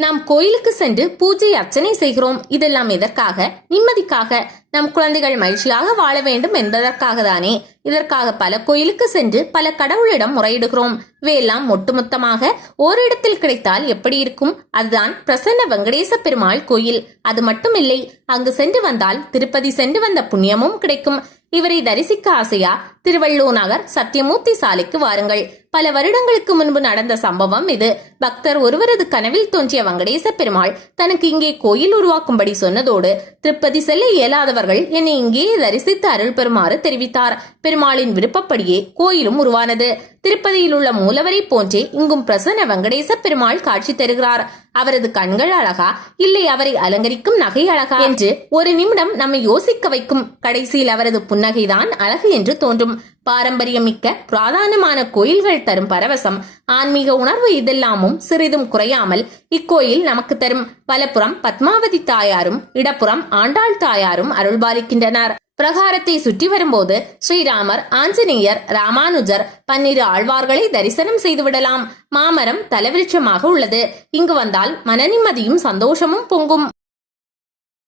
நாம் கோயிலுக்கு சென்று பூஜை அர்ச்சனை செய்கிறோம். இதெல்லாம் எதற்காக? நிம்மதிக்காக. நம் குழந்தைகள் மகிழ்ச்சியாக வாழ வேண்டும் என்பதற்காக தானே இதற்காக பல கோயிலுக்கு சென்று பல கடவுளிடம் முறையிடுகிறோம். இவையெல்லாம் ஒட்டுமொத்தமாக ஓரிடத்தில் கிடைத்தால் எப்படி இருக்கும்? அதுதான் பிரசன்ன வெங்கடேச பெருமாள் கோயில். அது மட்டுமில்லை அங்கு சென்று வந்தால் திருப்பதி சென்று வந்த புண்ணியமும் கிடைக்கும். இவரை தரிசிக்க ஆசையா? திருவள்ளூர் நகர் சத்தியமூர்த்தி சாலைக்கு வாருங்கள். பல வருடங்களுக்கு முன்பு நடந்த சம்பவம் இது. பக்தர் ஒருவரது கனவில் தோன்றிய வங்கடேச பெருமாள் தனக்கு இங்கே கோயில் உருவாக்கும்படி சொன்னதோடு திருப்பதி செல்ல இயலாதவர்கள் என்னை இங்கே தரிசித்து அருள் பெறுமாறு தெரிவித்தார். பெருமாளின் விருப்பப்படியே கோயிலும் உருவானது. திருப்பதியில் உள்ள மூலவரை போன்றே இங்கும் பிரசன்ன வெங்கடேச பெருமாள் காட்சி தருகிறார். அவரது கண்கள் அழகா இல்லை அவரை அலங்கரிக்கும் நகை அழகா என்று ஒரு நிமிடம் நம்மை யோசிக்க வைக்கும். கடைசியில் அவரது புன்னகைதான் அழகு என்று தோன்றும். பாரம்பரியமிக்க புராதானமான கோயில்கள் தரும் பரவசம். ஆன்மீக உணர்வு இதெல்லாமும் சிறிதும் குறையாமல் இக்கோயில் நமக்கு தரும். வலப்புறம் பத்மாவதி தாயாரும் இடப்புறம் ஆண்டாள் தாயாரும் அருள்பாலிக்கின்றனர். பிரகாரத்தை சுற்றி வரும்போது ஸ்ரீராமர் ஆஞ்சநேயர் ராமானுஜர் பன்னிரு ஆழ்வார்களை தரிசனம் செய்துவிடலாம். மாமரம் தலவிருட்சமாக உள்ளது. இங்கு வந்தால் மனநிம்மதியும் சந்தோஷமும் பொங்கும்.